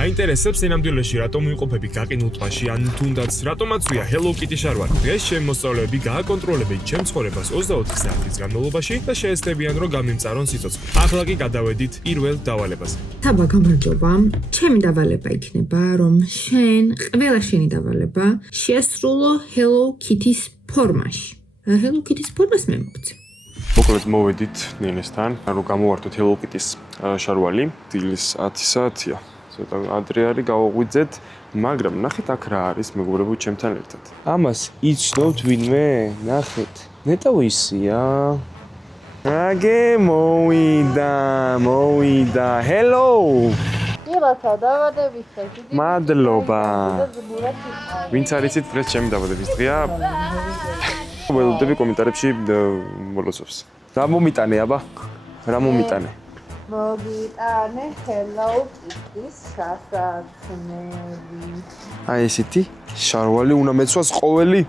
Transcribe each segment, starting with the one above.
გაინტერესებს სინამდვილეში რატომ ვიმყოფები გაყინულ ტბაში ან თუნდაც რატომაცვია Hello Kitty შარვალი. დღეს ჩემი მოსწავლეები გააკონტროლებენ ჩემ ცხოვრებას 24 საათის განმავლობაში და შეეცდებიან რომ გამიმწარონ სიცოცხლე. ახლა კი გადავედით პირველ დავალებაზე. თაბა გამარჯობა. ჩემი დავალება იქნება რომ შენ ყველა შენი დავალება შეასრულო Hello Kitty-ს ფორმაში. Hello Kitty-ს ფორმას მე მოგცე. მოკლედ მოვედით ნინესთან, რომ გამოვართოთ Hello Kitty-ს შარვალი. დილის 10 საათია. ცოტა ადრე არის გავაღვიძეთ, მაგრამ ნახეთ აქ რა არის მეგობრებო ჩემთან ერთად. ამას იცნობთ ვინმე? ნახეთ. ნეტა ვისია. აგე მოვიდა. Hello! ილათა დაბადების დღე. მადლობა. ვინც არიცით დღეს ჩემი დაბადების დღეა? ველოდები კომენტარებში მოლოცავს. რა მომიტანე აბა? რა მომიტანე? მოგიტანე Hello Kitty-ს სასაცმელი. აი ესეთი შარვალი უნდა მეცვას ყოველი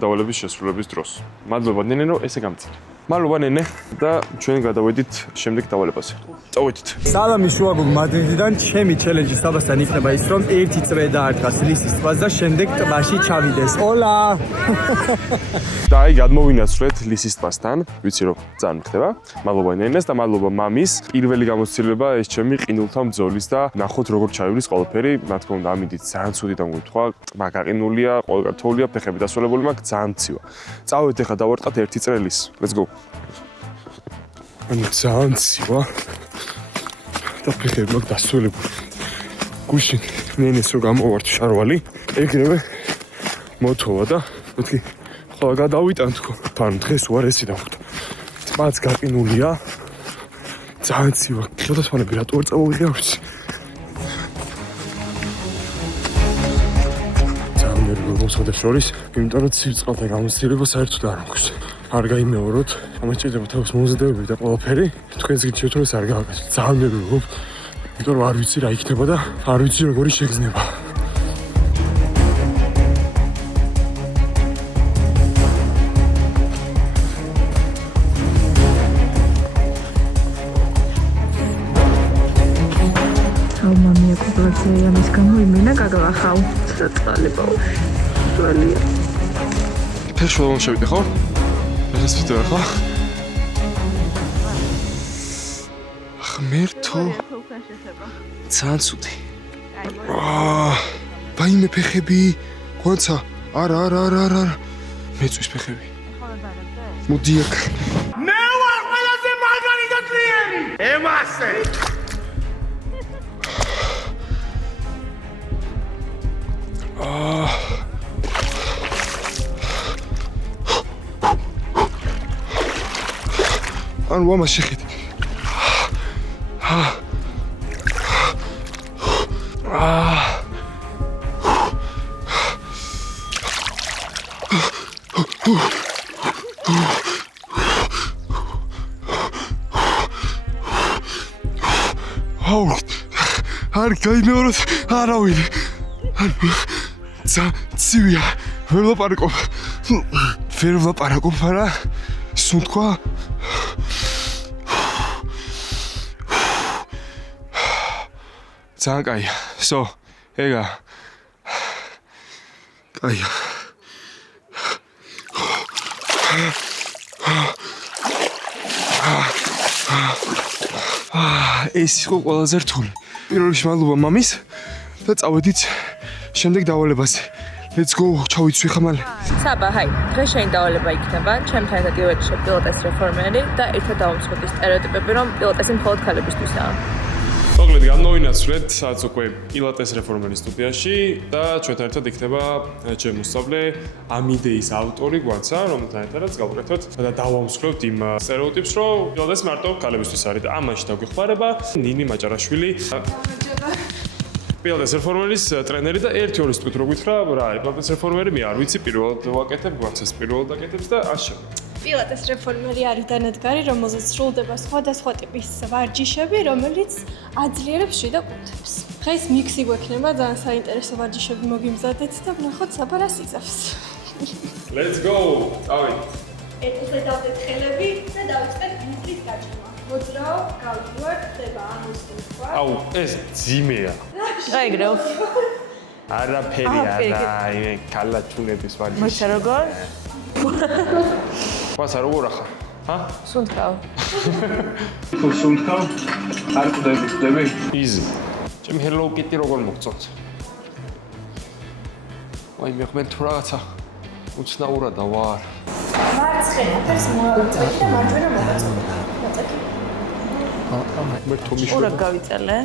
დავალების შესრულების დროს. მადლობა ნენე რომ ესე გამწირე. მადლობა ნენე და ჩვენ გადავედით შემდეგ დავალებაზე. წავედით. სალამი შუაგულ მადრიდიდან ჩემი ჩელენჯის საბასთან იქნება ის რომ ერთი წრე დაარტყას ლისის ტბას და შემდეგ ტბაში ჩავიდეს. ოლა! და აი გადმოვინაცვლეთ ლისის ტბასთან. ვიცი რომ ძალიან ხდება. მადლობა ნენეს და მადლობა მამის. პირველი გამოცდილება ეს ჩემი ყინულთან ბრძოლის და ნახოთ როგორ ჩაივლის ყველაფერი. რა თქმა უნდა ამით ძალიან ცუდი დამგვითხვა. ტბა გაყინულია, ყოველგართულია, ფეხები დასრულებული მაქვს, ძალიან მცივა. წავედით ახლა დავარტყათ ერთი წრე ლის. Let's go. ძალიან მცივა. და ფეხები მაქვს დასრულებული. გუშინ ნენეს რო გამოვართ შარვალი, ეგრევე მოთოვა და მეთქი ხო გადავიტან თქო. თან დღეს უარესი დავხვდა. ტბაც გაყინულია. ძალიან მცივა. შედასვანები რატო არ წავიღე არ ვიცი. ძალიან ნერვიულობ შორის, იმიტომ რომ ცივ-წყალთან გამოცდილება საერთოდ არ მაქვს. არ გაიმეოროთ, ამას ჭირდება თავის მომზადებები და ყველაფერი. თქვენს გიჩვენებთ რომ ეს არ გავაკეთოთ. ძალიან ნერვიულობ, იმიტომ რომ არ ვიცი რა იქნება და არ ვიცი როგორი შეგრძნება. მამია კოპლაცია ამის გამო იმენა გაგლახავ. წაწალი ბავშვი. ძველია. ფეშო შევიდე ხო? ეს ვიდეო ხო? ღმერთო. ძალიან ცუდი. ვაიმე ფეხები. გვანცა. არა. მეწვის ფეხები. მოდი აქ. მე ვარ ყველაზე მაგარი და ძლიერი. ემასე. ანუ ამას შეხედე. არ გაიმეოროთ არავინ. ცივია. ვერ ვლაპარაკობ არა. სუნთქვა. ძალიან კაია. ეგა. კაია. ეს იყო ყველაზე რთული. პირველ რიგში მადლობა მამის და წავედით შემდეგ დავალებაზე. Let's go, ჩავიცვი ხამალე. საბა, ჰაი, დღეს შენი დავალება იქნება, ჩემთან ერთად ივეჩებ პილოტეს რეფორმერი და ერთად დავამსხოთ ის სტერეოტიპები, რომ პილოტესი მხოლოდ ქალებისთვისაა. მოკლედ განმოვინაცვლეთ სადაც უკვე პილოტეს რეფორმერის სტუდიაში და ჩვენთან ერთად იქნება ჩემი მოსწავლე, ამ იდეის ავტორი გვაცა, რომელთან ერთადაც გავუკეთოთ და დავამსხვრევთ იმ სტერეოტიპს, რომ პილოტეს მარტო ქალებისთვის არის და ამაში დაგვეხმარება ნინი მაჭარაშვილი. პილოტეს რეფორმერის ტრენერი და 1-2 სტუდ რო გითხრა, რა, პილოტეს რეფორმერი მე არ ვიცი, პირველად ვაკეთებ, გვაცას პირველად აკეთებს და ასე. პილოტეს რეფორმერი არის დანადგარი, რომელზეც სრულდება სხვადასხვა ტიპის ვარჯიშები, რომელიც აძლიერებს შიდა კუნთებს. დღეს მიქსი გვექნება, ძალიან საინტერესო ვარჯიშები მოგიმზადეთ და ვნახოთ საბა რას იწევს. Let's go! წავიდეთ. ეტყედავდეთ ხელები და დავიწყეთ კუნთის გაჭრა. მოძრაო, გავდივართ, ხდება ამის კუნთვა. აუ, ეს ძიმეა. გაიგრევ. არაფერი არა, იმე კალაჩუნების ვარჯიში. მოიცა როგორ? ვასა როგორ ახარ? ჰა? სუნთქავ. თუ სუნთქავ? არ ყვდები? იზი. ჩემი Hello Kitty როგორ მოგწონთ? ვაი მე ხმენ თუ რაღაცა უცნაურად ვარ. მარცხენა ფერს მოაწყვეტ და მარჯვენა მოაწყვეტ. მოწაკი. მე თუ მიშ ურა გავიწელე.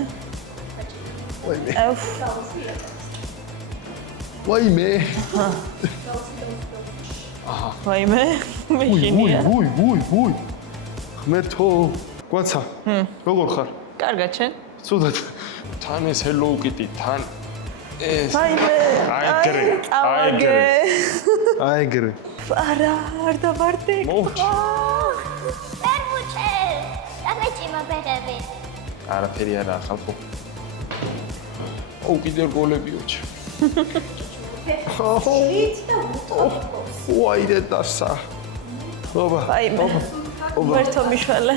ვაიმე. ვაიმე. მეშინია. ვუი. ხმერთო. გვაცა. როგორ ხარ? კარგად შენ? ცუდად. თან ეს Hello Kitty, თან ეს. ვაიმე. აიგრე. არა, არ დავარდე. პერმუჩე. დაგეჭიმა ბერები. არაფერი არა ხალხო. კიდე რგოლებიო ჩ. ვაიდე დასა. ობა. ვაიმე. ვერთო მიშველე.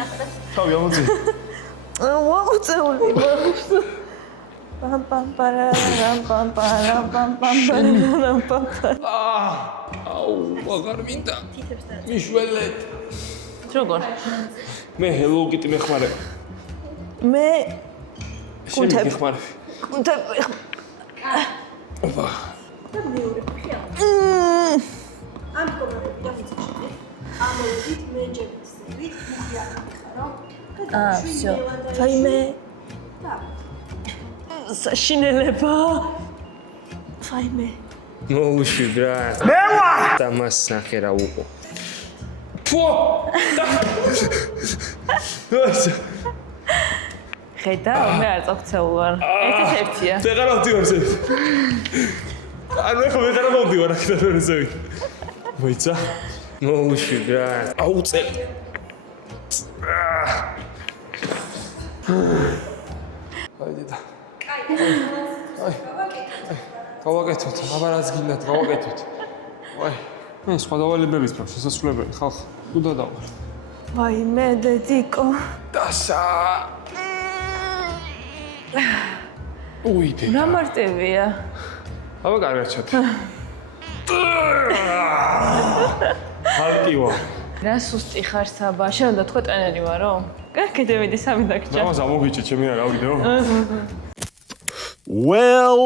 თავი ამოწი. ვაუწეული. პამ პამ პარამ პამ პარამ პამ პამ პარამ პამ. აუ, აღარ მინდა. მიშველეთ. როგორ? მე Hello Kitty მეხმარე. მე კუნთები მეხმარე. კუნთები. ობა. ამ კომერები დამიწყდი. ამოვიდით მე ჯებით ვით მიხია ხარო. всё. ვაიმე. საშინელება. ვაიმე. მოუშვიდ რა. მე ვარ. დამას ნახე რა უყო. ფო! ხედა, მე არ წავწეულ ვარ. ერთ-ერთია. ვეღარ ავდივარ ზე. არ ვეღარ ავდივარ აქ ზე. მოიცა? მოუშვიდ რა. აუწელი. აი დედა. აი. გავაკეთოთ, აბარაც გინდათ, გავაკეთოთ. ვაი. მე სხვა დავალებების პროფ შესაძლებელი ხალხ. თუდა დავარ. ვაიმე, დედიკო. დასა. უიდე. რა მარტივია. აბა კარგად ჩათ. ჰალკივა. რა სუსტი ხარ საბა, შენ უნდა თქვა ტრენერი ვარო? კიდე მიდი სამი დაგჭა. ამას ამოგიჭე ჩემი არა ავიდეო. Well.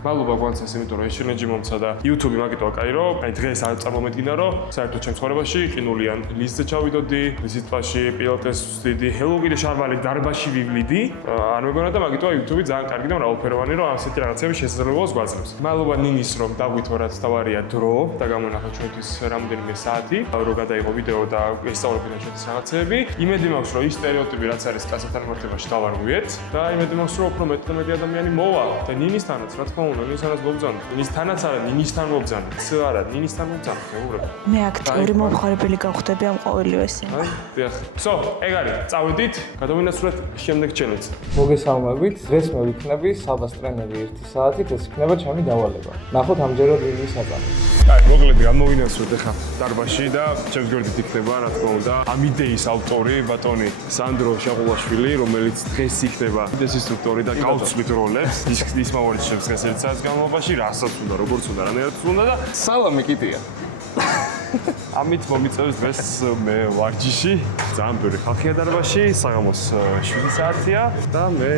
მადლობა გვანცეს, იმიტომ რომ ეს ჩელენჯი მომცა და YouTube მაგიტოა კაი რომ აი დღეს არ წარმომედგინა რომ საერთოდ ჩემს ცხოვრებაში ყინულიან ლისტზე ჩავიდოდი, ლისტის ტბაში პილოტეს ვსვიდი, Hello Kitty შარვალი დარბაში ვივლიდი. არ მეგონა და მაგიტოა YouTube ძალიან კარგი და მრავალფეროვანი რომ ასეთი რაღაცები შესაძლებლობას გვაძლევს. მადლობა ნინის რომ დაგვით რაც თავარია დრო და გამონახა ჩვენთვის რამდენიმე საათი, რომ გადაიღო ვიდეო და ესწავლებინა ჩვენთვის რაღაცები. იმედი მაქვს რომ ის სტერეოტიპი რაც არის კაცებთან მიმართებაში დავარღვიეთ და იმედი მაქვს რომ უფრო მეტ და მეტი ადამიანი მოვა და ნინისთანაც რა თქმა უნდა ნინისთანაც მოგბრძანოთ. ნინისთანაც არა, ნინისთან მოგბრძანოთ. არა, ნინისთან მოგბრძანოთ, მეუბნები. მე აქტიური მომხარებელი გავხდები ამ ყოველივესზე. აი, დიახ. всё, ეგ არის. წავედით, გადავინაცვლეთ შემდეგ ჩელენჯს. მოგესალმებით. დღეს მე ვიქნები საბას ტრენერი 1 საათით, ეს იქნება ჩემი დავალება. ნახოთ ამჯერად ვინ ისაწამს. აი, მოკლედ გამოვინაცვლეთ ახლა დარბაში და ჩემს გვერდით იქნება, რა თქმა უნდა, ამ იდეის ავტორი, ბატონი სანდრო შაყულაშვილი, რომელიც დღეს იქნება ეს ინსტრუქტორი და გავცვლით როლებს. ის მოვარდით ჩემს დღეს 1 საათის განმავლობაში, რასაც უნდა, როგორც უნდა, რანაირად უნდა და სალამი კიტია. ამით მომიწევს დღეს მე ვარჯიში. ძალიან ბევრი ხალხია დარბაში, საღამოს 7 საათია და მე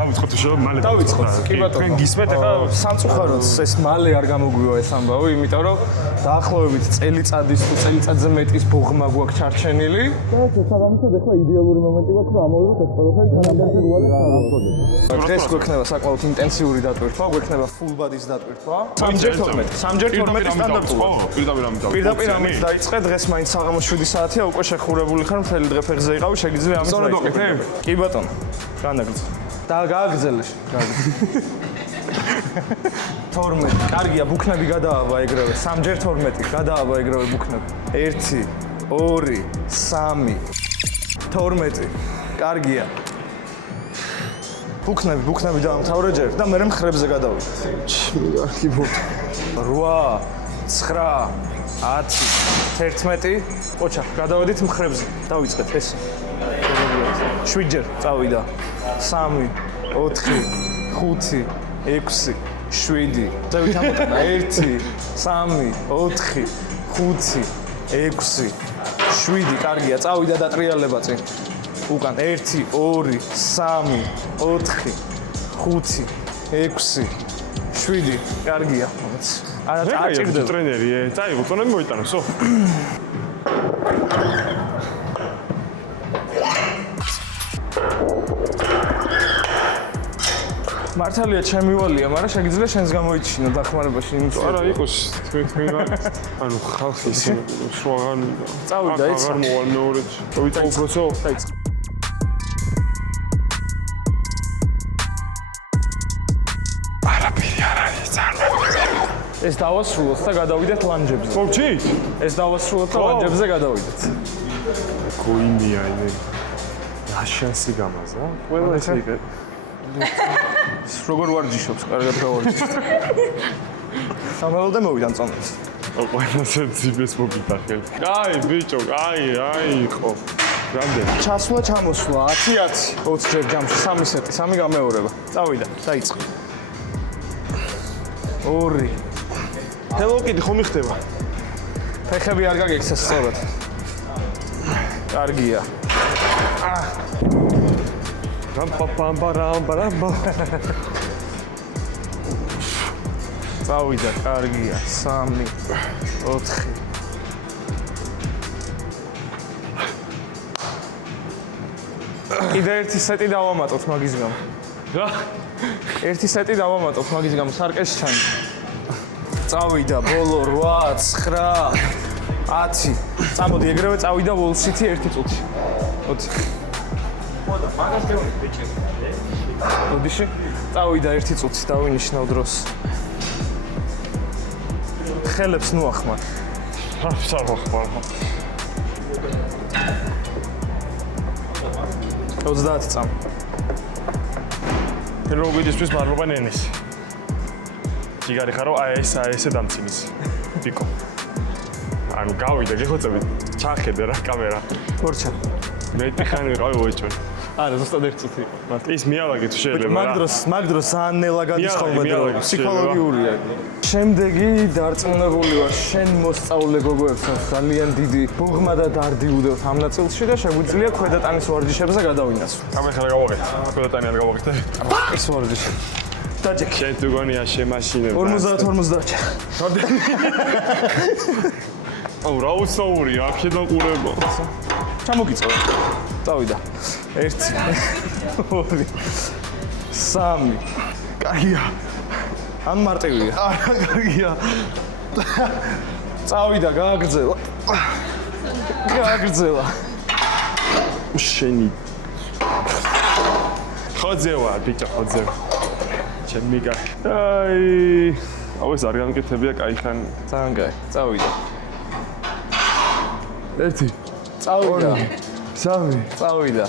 დავიწყოთ შევ მალე დავიწყოთ. კი ბატონო. თქვენ გისმენთ ახლა სამწუხაროდ ეს მალე არ გამოგვივა ეს ამბავი, იმიტომ რომ დაახლოებით წელიწადის თუ წელიწადზე მეტის ბოღმა გვაქვს ჩარჩენილი. და შესაბამისად ახლა იდეალური მომენტი გვაქვს რომ ამოვიღოთ ეს ყველაფერი თანამედროვე უარი. დღეს გვექნება საკმაოდ ინტენსიური დატვირთვა, გვექნება full body-ს დატვირთვა. 3ჯერ 12 სტანდარტულად. პირდაპირ ამით დაიწყე, დღეს მაინც საღამოს 7 საათია, უკვე შეხურებული ხარ, მთელი დღე ფეხზე იყავი, შეგიძლია ამით დაიწყო. კი ბატონო. განაგრძო. და გააგრძელე. 12. კარგია, ბუქნები გადაავა ეგრევე. 3ჯერ 12 გადაავა ეგრევე ბუქნები. 1 2 3 12. კარგია. ბუქნები დაამთავრე ჯერ და მე მხრებზე გადავიდეთ. კარგი ბუქ. 8 9 10 11. ოჩა, გადავედით მხრებზე. დავიწყეთ ეს. 7-ჯერ წავიდა. 3, 4, 5, 6, 7. წავით ამოტანა 1, 3, 4, 5, 6, 7. კარგია, წავიდა და ტრიალება წინ. უკან 1, 2, 3, 4, 5, 6, 7. კარგია. არა, წაჭირდება. ტრენერი, წაიღო, ტონები მოიტანოსო. მართალია ჩემი ვალია, მაგრამ შეგიძლია შენს გამოიჩინო დახმარებაში. არა, იყოს თქვენ ანუ ხალხი ისინი სხვაგან წავიდა ეს. აღარ მოვალ მეორეში. ვიწა უბრალოდ დაიწყე. არაფერი არ არის წარმოგვიდგენია. ეს დავასრულოთ და გადავიდეთ ლანჯებზე. ხოჭით? ეს დავასრულოთ და ლანჯებზე გადავიდეთ. გოინია იმე. რა შანსი გამაზა? ყველა ეს იგე. როგორ ვარჯიშობს, კარგად გავარჯიშობ. სამალოდე მოვიდან წამეთ. ყველასე ძიბეს მოგიტახეთ. აი, ბიჭო, აი, იყო. რამდენი? ჩასვლა, ჩამოსვლა, 10-10. 20 ჯერ ჯამში, 3 სეტი, 3 გამეორება. წავიდა, დაიწყე. 2. Hello Kitty ხომ იხდება? ფეხები არ გაგექცეს სწორად. კარგია. რამპაპამპარამპარამპა. წავიდა, კარგია. 3, 4. კიდე ერთი სეტი დავამატოთ მაგის გამო. რა? ერთი სეტი დავამატოთ მაგის გამო, სარკეში ჩანი. წავიდა ბოლო 8, 9, 10. წამოდი, ეგრევე წავიდა ვოლსიტი 1 წუთი. 20. მაგას გეუბნები ბიჭი. ოდიში? წავიდა 1 წუთი, დავინიშნავ დროს. ხელებს ნუ ახმარ. რა ვახმარ? 30 წამი. ფეროგიდისთვის მადლობა ნენის. ჯიგარი ხარო, ესე დამცინის. პიკო. ანუ გავიდა, გეხოცებით. ჩახედე რა კამერა. გორჩა. მეტი ხანი ვიყავი ოჩონ. არა, ზუსტად 1 წუთი. ის მიალაგეთ შეიძლება რა. მაგ დროს ძალიან ნელა გადის ხოლმე დრო. მიალაგეთ, ფსიქოლოგიურია. შემდეგი დარწმუნებული ვარ, შენ მოსწავლე გოგოებსაც ძალიან დიდი ბუღმა და დარდი უდევთ ამ ნაწილში და შეგვიძლია ქვედატანის ვარჯიშებზე გადავინასვო. კამერა გავაკეთე. ქვედატანი არ გავაკეთე. ეს ვარჯიში. დაჭიქ. შენ თუ გონია შემაშინებ. 50-50. აუ რა უცნაურია, აქედან ყურება. ჩამოგიწევა. წავიდა. 1, 2, 3. კაია. ან მარტივია. არა, კაია. წავიდა, გააგრძელა. გააგრძელა. შენი. ხოძევა, ბიჭო, ხოძევა. ჩემი კაი. აი, აუ ეს არ გამკეთებია კაი ხანი. ძალიან კაი. წავიდა. 1, წავიდა. 3. წავიდა.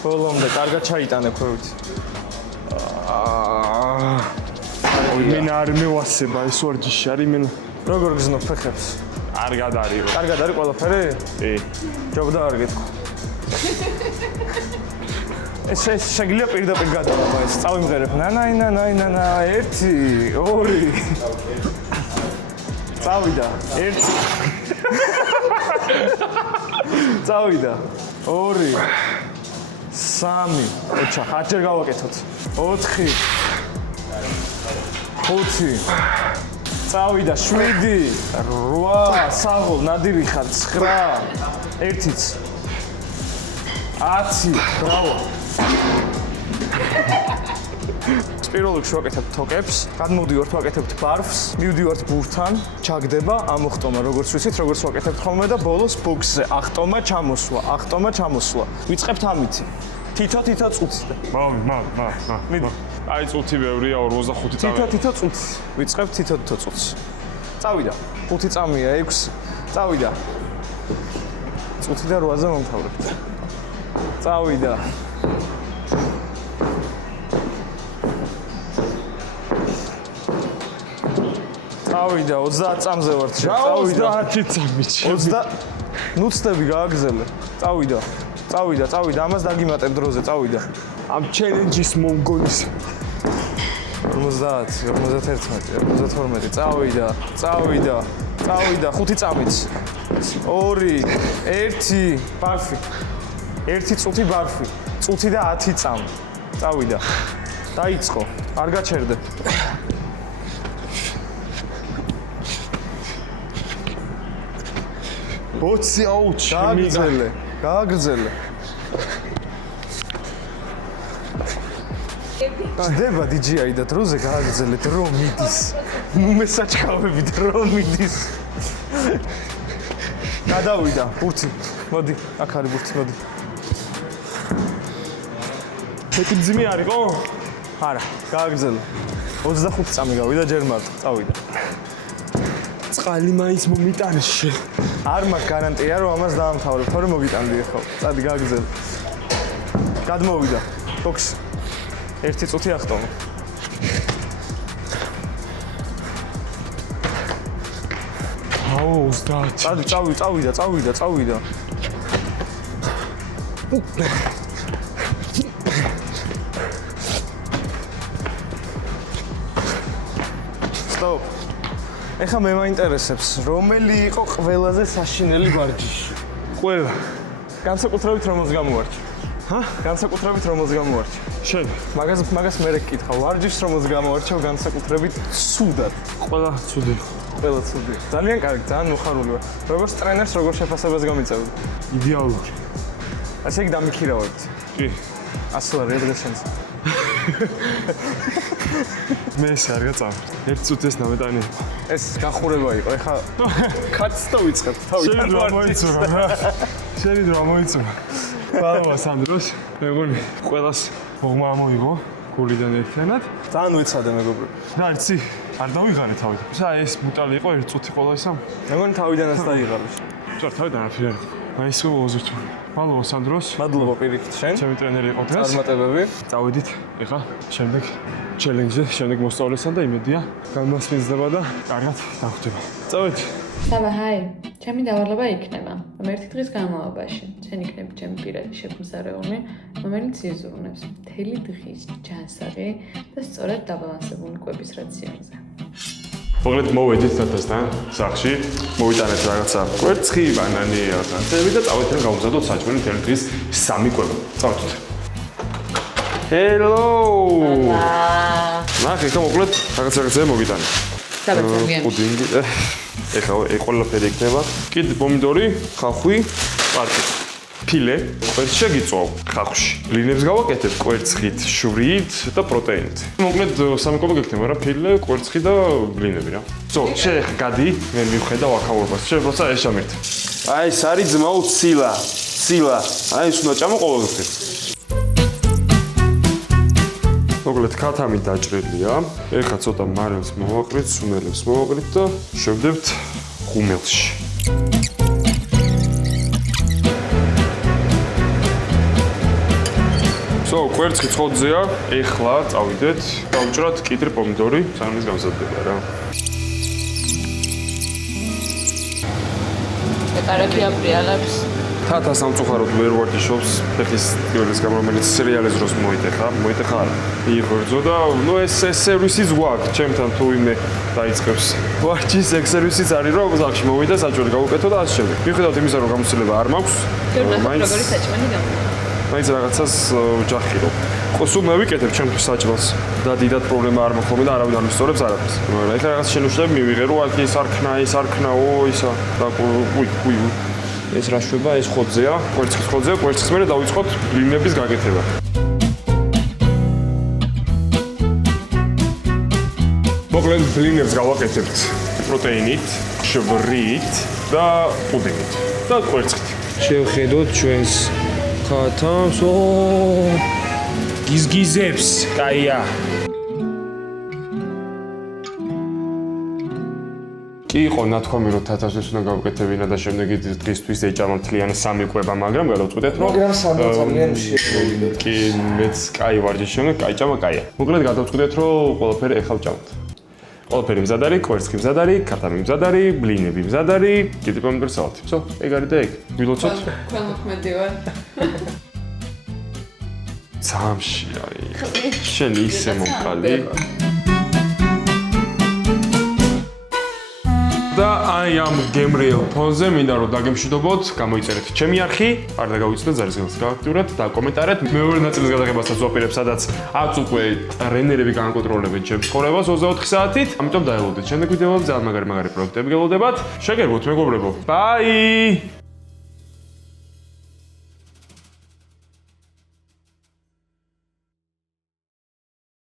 ბოლომდე კარგად ჩაიტანე ქვევით. მე არ მევასება ეს ვარჯიში არის მე. როგორ გზნობ ფეხებს? არ გადარიო. კარგად არის ყველაფერი? კი. ჯობდა არ გეთქვა. ეს შეგიძლია პირდაპირ გადავა ეს. წავიმღერებ. ნანა. 1, 2. წავიდა. 1. წავიდა. 2. 3. ოჩა, 10 ჯერ გავაკეთოთ. 4. 5. წავიდა 7. 8. საღოლ ნადირი ხარ 9. 1-იც. 10. ბრავო. პირველ რიგში ვაკეთებ თოკებს, გადმოვდივართ ვაკეთებთ ბარფს, მივდივართ ბურთან, ჩაგდება, ამოხტომა როგორც ვიცით, როგორც ვაკეთებთ ხოლმე და ბოლოს ბოქსზე ახტომა, ჩამოსვლა. ვიწყებთ ამით. თითო წუთი. მიდი. აი წუთი ბევრია 45 წამი. თითო წუთი. ვიწყებთ თითო წუთს. წავიდა. 5 წამია, 6. წავიდა. წუთი და 8-ზე მომთავრებთ. წავიდა. წავიდა 30 წამზე ვართ. წავიდა 10 წამი. 20 ნუცდები გააგზელე. წავიდა. წავიდა, ამას დაგიმატებ დროზე, წავიდა. ამ ჩელენჯის მომგონის 50, 51, 52, წავიდა, 5 წამით. 2, 1, ბარფი. 1 წუთი ბარფი. წუთი და 10 წამი. წავიდა. დაიწყო. არ გაჩერდე. ბოცი აუ გააგრძელე. ხდება DJ-აი და დროზე გააგრძელე, დრო მიდის. მესაჩქავები დრო მიდის. გადავიდა, ბურთი. მოდი, აქ არის ბურთი, მოდი. მეტი ძიმი არისო? არა, გააგრძელე. 25 წამი გავიდა ჯერ მარტო, წავიდა. წყალი მაინც მომიტანში. არ მაქვს გარანტია რომ ამას დაამთავრებ, თორე მოგიტანდი ხო? წადი გააგრძელე. გადმოვიდა. ბოქს. 1 წუთი ახტოვე. აუ 30. წავიდა. Stop. ეხა მე მაინტერესებს, რომელი იყო ყველაზე საშინელი ვარჯიში? ყველა. განსაკუთრებით რომელს გამოვარჩი? განსაკუთრებით რომელს გამოვარჩი? შენ. მაგას მე რეკითხავ, ვარჯიშს რომელს გამოვარჩევ განსაკუთრებით სუდად? ყველა ცუდი. ყველა ცუდი. ძალიან კარგი, ძალიან მოხარული ვარ. როგორც ტრენერს როგორ შეფასებას გამიწევდი? იდეალური. ასე იგი დამიქირავებთ. კი. ასლა რეგრესენს. მე არ გაწამ. 1 წუთის ნამეტანი. ეს გახურება იყო. ეხა კაცს და ვიწყებ შენი დრო მოიწურა რა. შენი დრო მოიწურა. ბავა სანდროს, მეგონი, ყველას ხომა მოიგო გულიდან ერთიანად. ძალიან ვეცადე მეგობრო. და იცი, არ დავიღარე თავით. ეს მუტალი იყო 1 წუთი ყველა ისამ. მეგონი თავიდანაც დაიღალე. ჯერ თავიდან არ ფიქრე. აი ეს უზუჩო. მადლობა სანდროს. მადლობა პირიქით შენ. ჩემი ტრენერი იყო დღეს. წარმატებები. წავედით. ეხა შემდეგ ჩელენჯზე, შემდეგ მოსწავლესთან და იმედია განმასპინძლება და კარგად დავხვდება. წავედით. საბა, ჰაი. ჩემი დავალება იქნება. ერთი დღის განმავლობაში. შენ იქნები ჩემი პირადი შეფმზარეული, რომელიც იზრუნებს მთელი დღის ჯანსაღი და სწორად დაბალანსებული კვების რაციონზე. მოგლედ მოვედით თათასთან სახში, მოვიტანეთ რაღაცა კვერცხი, ბანანი, რაღაცები და წავედით რომ გავუზადოთ საჭმელი მთელი დღის 3 კვება. წავედით. Hello! ნახე, ხომ მოგლედ რაღაცა მოგიტანე. პუდინგი. ეხლა ყველაფერი იქნება. კიდე პომიდორი, ხახვი, პარკი. ფილე, კვერცხი შეგიწვავ ხახვში. ბლინებს გავაკეთებ კვერცხით, შვრით და პროტეინით. მოკლედ 3 კვება გექნება რა, ფილე, კვერცხი და ბლინები რა. შენ გადი, მე მივხედავ აქაურობას. შენ როცა ეს ჩამერთ. აი, ეს არის ძმაო ცილა. აი, ეს უნდა ჭამო ყოველთვის. მოკლედ ქათამი დაჭრილია. ეხლა ცოტა მარილს მოვაყრით, სუნელებს მოვაყრით და შევდებთ ღუმელში. კვერცხი ცხოდზეა. ეხლა წავიდეთ, დავჭრათ კიტრი პომიდორი, სამის გამზადდება რა. ეკარები აპრიალებს. თათა სამწუხაროდ ვერ ვარჯიშობს ფეხის ტკივილის გამო, რომელიც სერიალის დროს მოიტეხა არა. იღორძო და ეს სერვისიც გვაქვს, ჩემთან თუ იმე დაიწყებს. ვარჯიშის ეგ სერვისიც არის, რომ ზაქში მოვიდა, საჭმელი გავუკეთო და ასე შემდეგ. მიუხედავად იმისა, რომ გამოცდილება არ მაქვს, მაინც როგორი საჭმელი გამოვა. მაინც რაღაცას ვჯახირო. სულ მე ვიკეთებ ჩემთვის საჭმელს და დიდად პრობლემა არ მაქვს და არავინ არ მისწორებს არაფერს. მაგრამ ეხლა რაღაც შენიშნები მივიღე, რომ აქ ის არქნა, ისა და უი. ეს რა შვება, ეს ხოძეა, კვერცხის ხოძეა, კვერცხის მერე დავიწყოთ ბლინების გაკეთება. მოკლედ ბლინებს გავაკეთებთ პროტეინით, შვრით და პუდინით და კვერცხით. შევხედოთ ჩვენს ხათამს, გიზგიზებს, კაია. კი იყო ნათქვამი რომ თათასთვის უნდა გავუკეთებინა და შემდეგი დღისთვის ეჭამა მთლიანი 3 კვება, მაგრამ გადავწყვეტეთ რომ კი მეც კაი ვარჯიში უნდა, კაი ჭამა კაია. მოკლედ გადავწყვეტეთ რომ ყველაფერი ეხლა ვჭამთ. ყველაფერი მზად არის, კვერცხი მზად არის, კატამი მზად არის, ბლინები მზად არის, კიდე პომიდორი სალათი. всё, ეგ არის და ეგ. გვილოცოთ? ქველმოქმედი ვარ. ძამში არის. შენ ისე მომყალი. და აი ამ გემრიელ ფონზე მინდა რომ დაგემშვიდობოთ, გამოიწერეთ ჩემი არხი, არ დაგავიცნოთ ზარისგანს გააქტიუროთ და კომენტარეთ. მეორე ნაწილის გადაღებასაც ვაპირებ, სადაც აც უკვე ტრენერები განკონტროლებენ ჩემს ცხოვრებას 24 საათით. ამიტომ დაელოდეთ შემდეგ ვიდეოებს, ძალიან მაგარი პროექტები გელოდებათ. შეგერბოთ მეგობრებო. ბაი!